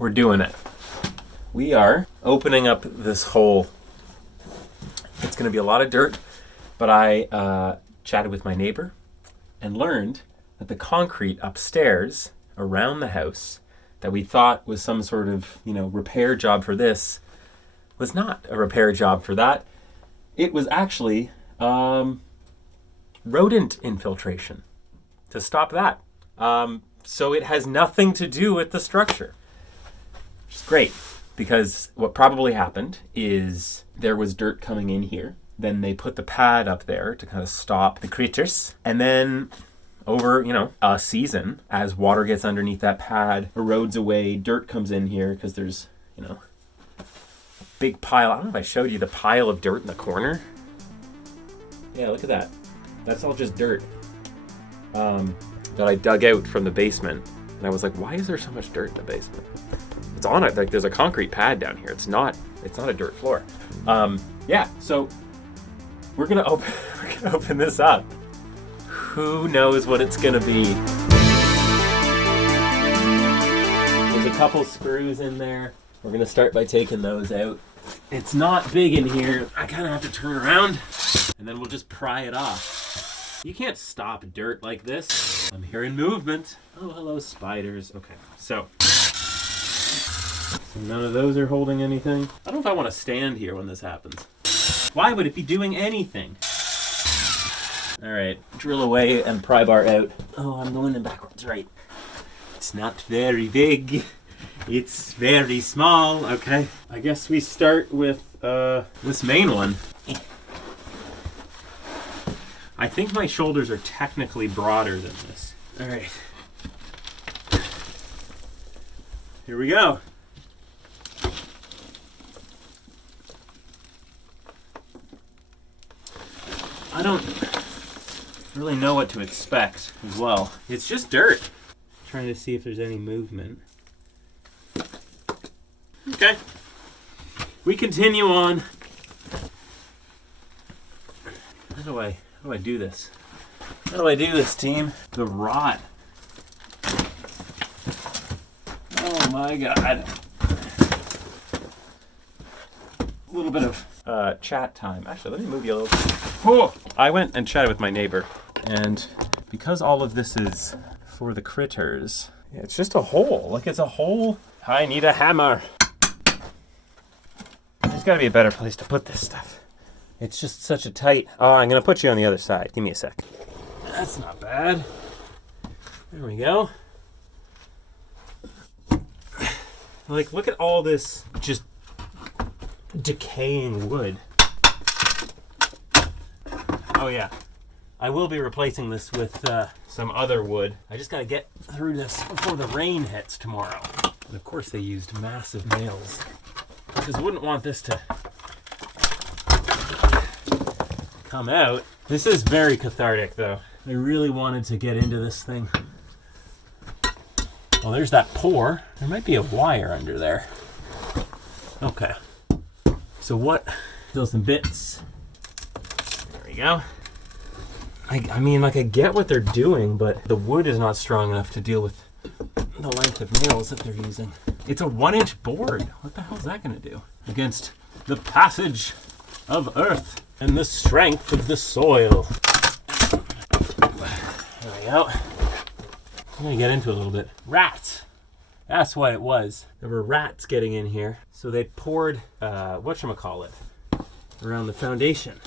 We're doing it. We are opening up this hole. It's going to be a lot of dirt, but I chatted with my neighbor and learned that the concrete upstairs around the house that we thought was some sort of, repair job for this was not a repair job for that. It was actually rodent infiltration to stop that. So it has nothing to do with the structure. Which is great, because what probably happened is there was dirt coming in here. Then they put the pad up there to kind of stop the critters. And then over, a season, as water gets underneath that pad, erodes away, dirt comes in here because there's, a big pile. I don't know if I showed you the pile of dirt in the corner. Yeah, look at that. That's all just dirt that I dug out from the basement. And I was like, why is there so much dirt in the basement? It's on it. Like, there's a concrete pad down here. It's not a dirt floor. So we're gonna open this up. Who knows what it's gonna be? There's a couple screws in there. We're gonna start by taking those out. It's not big in here. I kind of have to turn around, and then we'll just pry it off. You can't stop dirt like this. I'm hearing movement. Oh, hello, spiders. Okay, so none of those are holding anything. I don't know if I want to stand here when this happens. Why would it be doing anything? All right, drill away and pry bar out. Oh, I'm going in backwards, right. It's not very big. It's very small. Okay, I guess we start with this main one. I think my shoulders are technically broader than this. All right. Here we go. I don't really know what to expect as well. It's just dirt. Trying to see if there's any movement. Okay. We continue on. How do I do this? How do I do this, team? The rod. Oh my god. A little bit of chat time. Actually, let me move you a little. Oh! I went and chatted with my neighbor, and because all of this is for the critters, it's just a hole. Like, it's a hole. I need a hammer. There's got to be a better place to put this stuff. It's just such a tight... Oh, I'm going to put you on the other side. Give me a sec. That's not bad. There we go. Like, look at all this just decaying wood. Oh, yeah. I will be replacing this with some other wood. I just got to get through this before the rain hits tomorrow. And, of course, they used massive nails. Because I wouldn't want this to come out. This is very cathartic, though. I really wanted to get into this thing. Well, there's that pour. There might be a wire under there. Okay. So what? Fill some bits. There we go. I mean, I get what they're doing, but the wood is not strong enough to deal with the length of nails that they're using. It's a 1-inch board. What the hell is that going to do against the passage of earth and the strength of the soil? There we go. I'm going to get into it a little bit. Rats. That's what it was. There were rats getting in here. So they poured, whatchamacallit, around the foundation.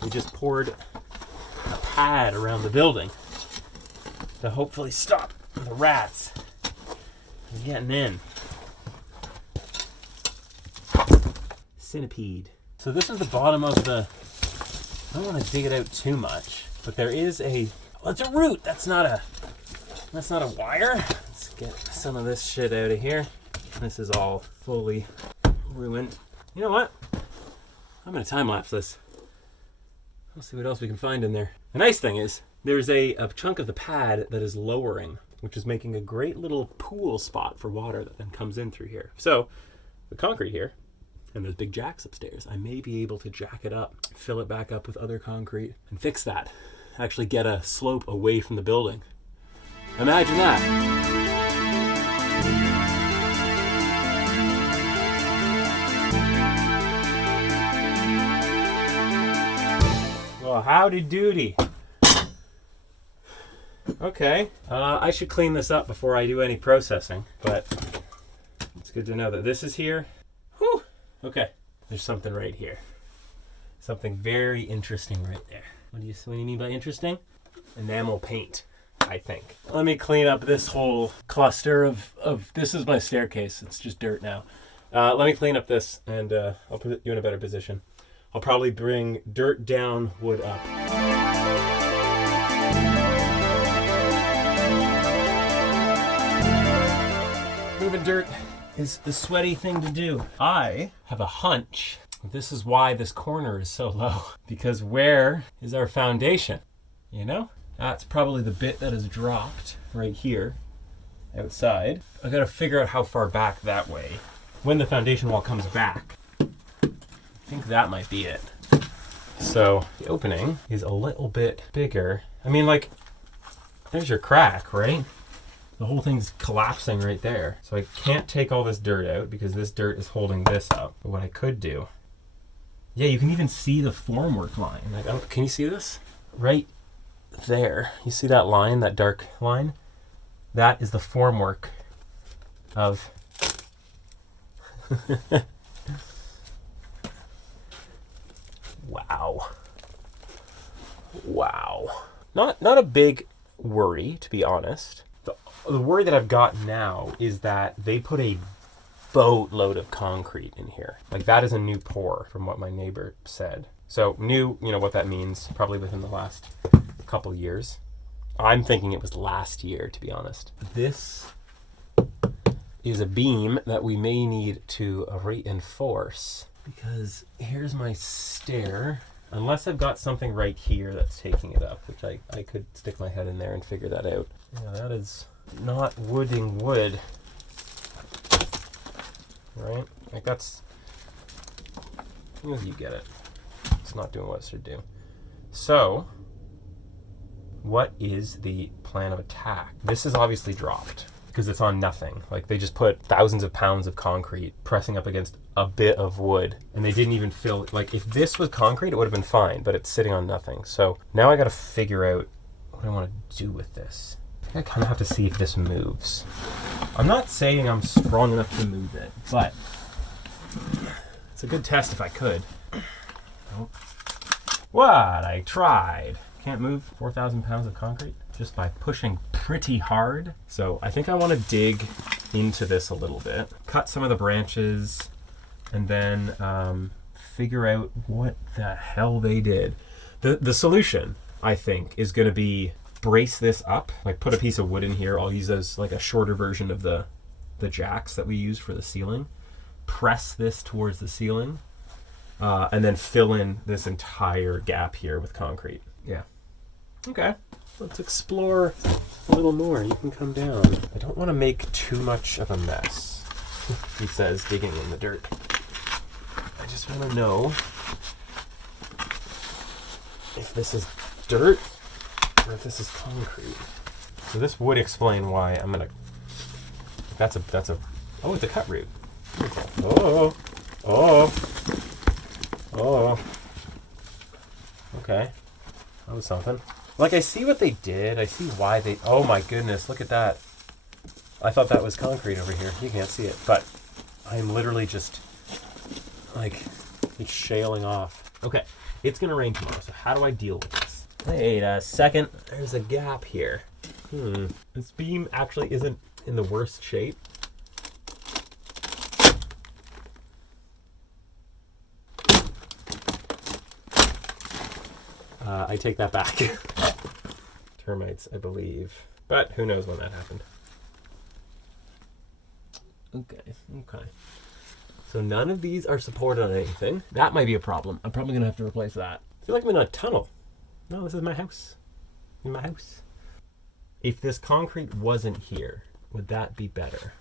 They just poured a pad around the building to hopefully stop the rats from getting in. Centipede. So this is the bottom of the... I don't want to dig it out too much, but there is a... Oh, it's a root! That's not a wire. Let's get some of this shit out of here. This is all fully ruined. You know what? I'm going to time-lapse this. Let's see what else we can find in there. The nice thing is, there's a chunk of the pad that is lowering, which is making a great little pool spot for water that then comes in through here. So, the concrete here, and there's big jacks upstairs. I may be able to jack it up, fill it back up with other concrete, and fix that. Actually get a slope away from the building. Imagine that. Well, howdy doody. Okay, I should clean this up before I do any processing, but it's good to know that this is here. Whew. Okay, there's something right here. Something very interesting right there. What do you mean by interesting? Enamel paint, I think. Let me clean up this whole cluster of this is my staircase. It's just dirt now. Let me clean up this and I'll put you in a better position. I'll probably bring dirt down, wood up. Moving dirt is the sweaty thing to do. I have a hunch. This is why this corner is so low. Because where is our foundation? You know? That's probably the bit that is dropped right here outside. I gotta figure out how far back that way. When the foundation wall comes back, I think that might be it. So the opening is a little bit bigger. I mean, like, there's your crack, right? The whole thing's collapsing right there. So I can't take all this dirt out because this dirt is holding this up. But what I could do, yeah, you can even see the formwork line. Like, can you see this? Right there. You see that line, that dark line? That is the formwork of Wow. Not a big worry, to be honest. The worry that I've got now is that they put a boatload of concrete in here. Like, that is a new pour from what my neighbor said. So new, you know what that means, probably within the last couple years. I'm thinking it was last year, to be honest. This is a beam that we may need to reinforce because here's my stair. Unless I've got something right here that's taking it up, which I could stick my head in there and figure that out. Yeah, that is not wooding wood. Right? Like, that's... You get it. It's not doing what it should do. So, what is the plan of attack? This is obviously dropped because it's on nothing. Like, they just put thousands of pounds of concrete pressing up against a bit of wood, and they didn't even fill... Like, if this was concrete, it would have been fine, but it's sitting on nothing. So now I got to figure out what I want to do with this. I kind of have to see if this moves. I'm not saying I'm strong enough to move it, but it's a good test if I could. Oh. What? I tried. Can't move 4,000 pounds of concrete just by pushing pretty hard. So I think I want to dig into this a little bit, cut some of the branches, and then figure out what the hell they did. The solution, I think, is going to be brace this up, like put a piece of wood in here. I'll use as like a shorter version of the jacks that we use for the ceiling. Press this towards the ceiling, and then fill in this entire gap here with concrete. Yeah. Okay. Let's explore a little more. You can come down. I don't want to make too much of a mess, he says, digging in the dirt. I just want to know if this is dirt or if this is concrete. So this would explain why I'm gonna... That's a... Oh, it's a cut root. Oh. Okay. That was something. Like, I see what they did. I see why they... Oh my goodness, look at that. I thought that was concrete over here. You can't see it, but I'm literally just, like, it's shaling off. Okay, it's gonna rain tomorrow, so how do I deal with this? Wait a second. There's a gap here. This beam actually isn't in the worst shape. I take that back. Termites, I believe. But who knows when that happened. Okay. So none of these are supported on anything. That might be a problem. I'm probably going to have to replace that. I feel like I'm in a tunnel. No, this is my house. In my house. If this concrete wasn't here, would that be better?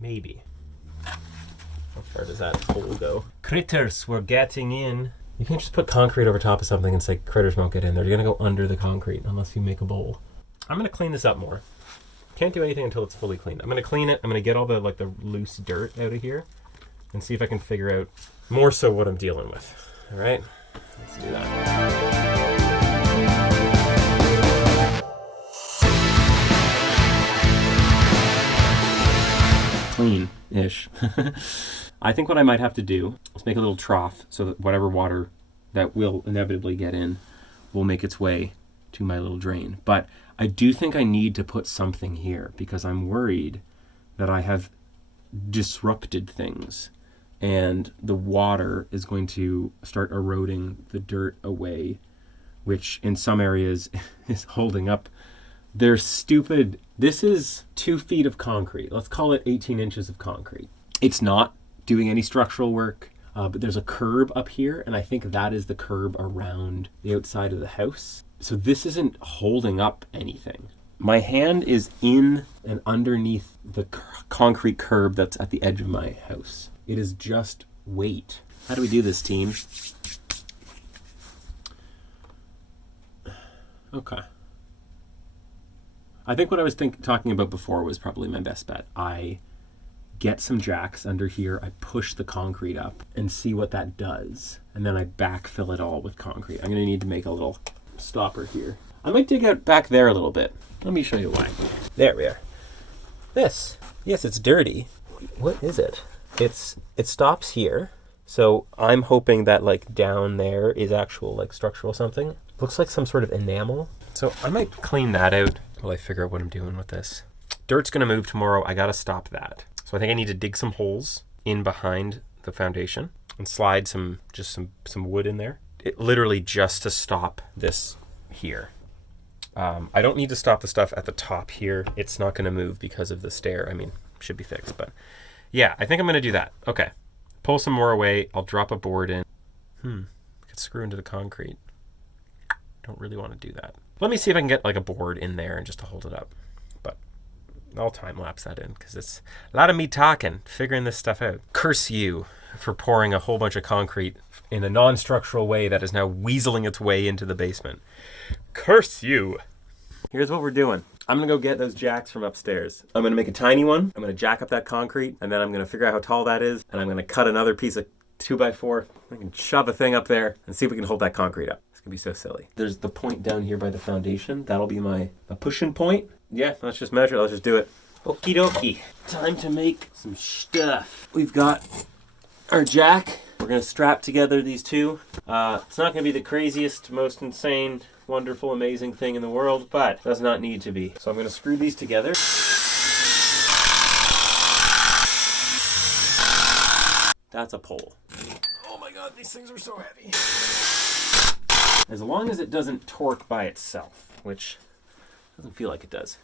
Maybe. How far does that hole go? Critters were getting in. You can't just put concrete over top of something and say critters won't get in there. You're going to go under the concrete unless you make a bowl. I'm going to clean this up more. Can't do anything until it's fully cleaned. I'm going to clean it. I'm going to get all the loose dirt out of here and see if I can figure out more so what I'm dealing with. All right? Let's do that. clean-ish. I think what I might have to do is make a little trough so that whatever water that will inevitably get in will make its way to my little drain. But I do think I need to put something here because I'm worried that I have disrupted things and the water is going to start eroding the dirt away, which in some areas is holding up. They're stupid. This is 2 feet of concrete. Let's call it 18 inches of concrete. It's not doing any structural work, but there's a curb up here, and I think that is the curb around the outside of the house. So this isn't holding up anything. My hand is in and underneath the concrete curb that's at the edge of my house. It is just weight. How do we do this, team? Okay. I think what I was talking about before was probably my best bet. I get some jacks under here, I push the concrete up and see what that does. And then I backfill it all with concrete. I'm gonna need to make a little stopper here. I might dig out back there a little bit. Let me show you why. There we are. This. Yes, it's dirty. What is it? It stops here. So I'm hoping that like down there is actual like structural something. Looks like some sort of enamel. So I might clean that out while I figure out what I'm doing with this. Dirt's gonna move tomorrow. I gotta stop that. So I think I need to dig some holes in behind the foundation and slide some wood in there. It literally just to stop this here. I don't need to stop the stuff at the top here. It's not gonna move because of the stair. I mean, should be fixed, but yeah, I think I'm gonna do that. Okay, pull some more away. I'll drop a board in. I could screw into the concrete. Don't really want to do that. Let me see if I can get like a board in there and just to hold it up. But I'll time lapse that in because it's a lot of me talking, figuring this stuff out. Curse you for pouring a whole bunch of concrete in a non-structural way that is now weaseling its way into the basement. Curse you. Here's what we're doing. I'm gonna go get those jacks from upstairs. I'm gonna make a tiny one. I'm gonna jack up that concrete and then I'm gonna figure out how tall that is. And I'm gonna cut another piece of 2x4. I can shove a thing up there and see if we can hold that concrete up. It's gonna be so silly. There's the point down here by the foundation. That'll be my pushing point. Yeah, let's just measure it. Let's just do it. Okie dokie. Time to make some stuff. We've got our jack. We're gonna strap together these two. It's not gonna be the craziest, most insane, wonderful, amazing thing in the world, but does not need to be. So I'm gonna screw these together. That's a pole. Oh my god, these things are so heavy. As long as it doesn't torque by itself, which doesn't feel like it does.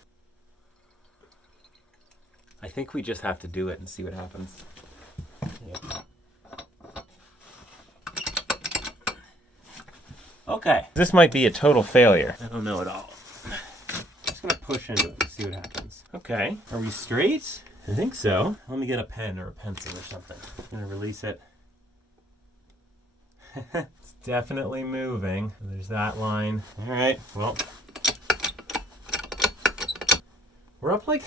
I think we just have to do it and see what happens. Yeah. Okay. This might be a total failure. I don't know at all. Just gonna push into it and see what happens. Okay. Are we straight? I think so. Let me get a pen or a pencil or something. I'm gonna release it. It's definitely moving. There's that line. All right, well. We're up like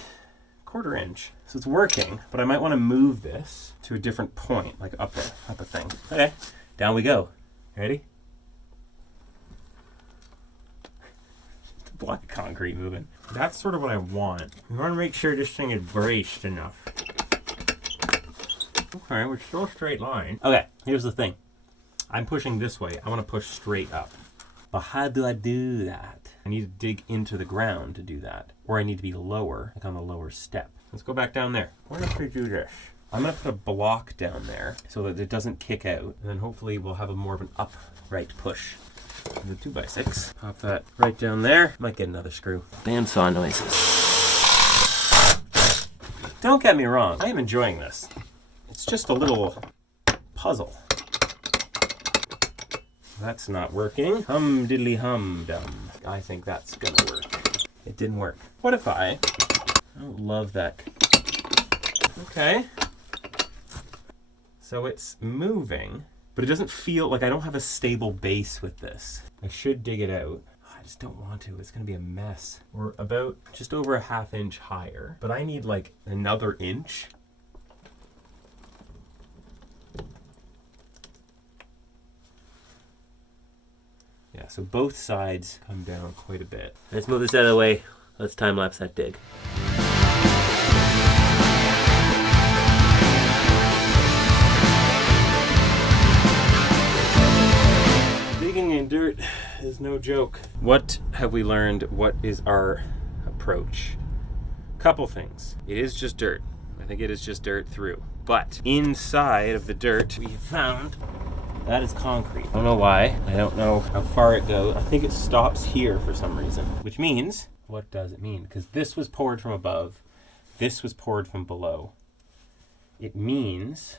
1/4 inch. So it's working, but I might want to move this to a different point, like up a thing. Okay, down we go. Ready? Block of concrete moving. That's sort of what I want. We want to make sure this thing is braced enough. Okay, we're still a straight line. Okay, here's the thing. I'm pushing this way. I want to push straight up. But how do I do that? I need to dig into the ground to do that. Or I need to be lower, like on the lower step. Let's go back down there. What if we do this? I'm going to put a block down there so that it doesn't kick out. And then hopefully we'll have a more of an upright push. The 2x6. Pop that right down there. Might get another screw. Bandsaw noises. Don't get me wrong. I am enjoying this. It's just a little puzzle. That's not working. Hum diddly hum dum. I think that's gonna work. It didn't work. What if I don't love that. Okay. So it's moving. But it doesn't feel like I don't have a stable base with this. I should dig it out. I just don't want to. It's going to be a mess. We're about just over a 1/2 inch higher, but I need like another inch. Yeah, so both sides come down quite a bit. Let's move this out of the way. Let's time lapse that dig. No joke. What have we learned? What is our approach? Couple things. It is just dirt. I think it is just dirt through. But inside of the dirt, we have found that is concrete. I don't know why. I don't know how far it goes. I think it stops here for some reason. Which means, what does it mean? Because this was poured from above. This was poured from below. It means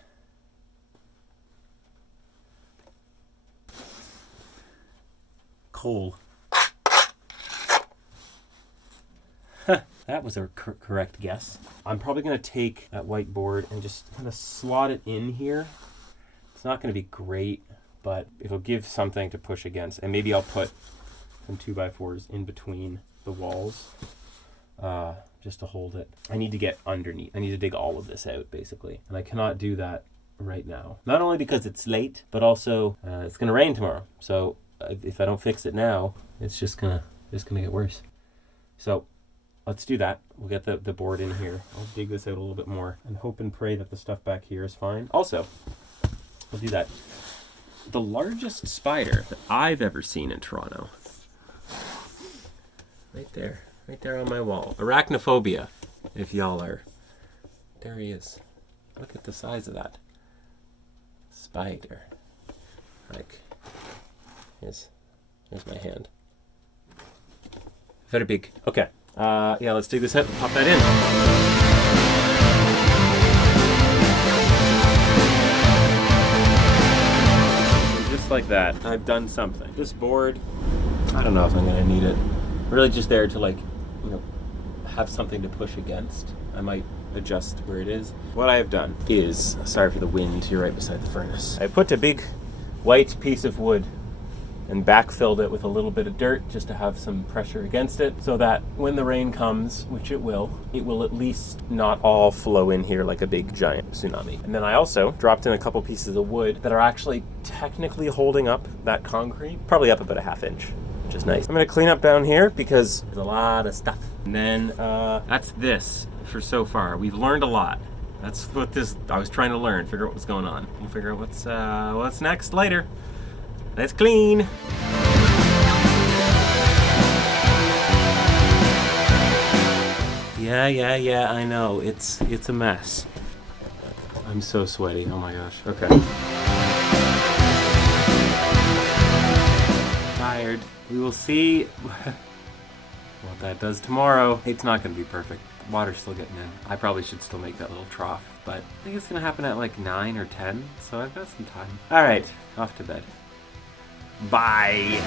coal. That was a correct guess. I'm probably going to take that whiteboard and just kind of slot it in here. It's not going to be great, but it'll give something to push against. And maybe I'll put some 2x4s in between the walls just to hold it. I need to get underneath. I need to dig all of this out, basically. And I cannot do that right now. Not only because it's late, but also it's going to rain tomorrow. So if I don't fix it now, it's just gonna get worse. So let's do that. We'll get the board in here. I'll dig this out a little bit more and hope and pray that the stuff back here is fine. Also, we'll do that. The largest spider that I've ever seen in Toronto. Right there on my wall. Arachnophobia, if y'all are. There he is. Look at the size of that spider. Like, here's my hand. Very big. Okay. Yeah, let's dig this out and pop that in. And just like that, I've done something. This board, I don't know if I'm going to need it. Really just there to, like, you know, have something to push against. I might adjust where it is. What I have done is, sorry for the wind, you're right beside the furnace. I put a big white piece of wood and backfilled it with a little bit of dirt just to have some pressure against it so that when the rain comes, which it will at least not all flow in here like a big giant tsunami. And then I also dropped in a couple pieces of wood that are actually technically holding up that concrete, probably up about a ½ inch, which is nice. I'm gonna clean up down here because there's a lot of stuff. And then that's this for so far. We've learned a lot. That's what I was trying to learn, figure out what's going on. We'll figure out what's next later. Let's clean. Yeah, I know. It's a mess. I'm so sweaty. Oh my gosh. Okay. Tired. We will see what that does tomorrow. It's not going to be perfect. Water's still getting in. I probably should still make that little trough, but I think it's going to happen at like 9 or 10, so I've got some time. All right, off to bed. Bye.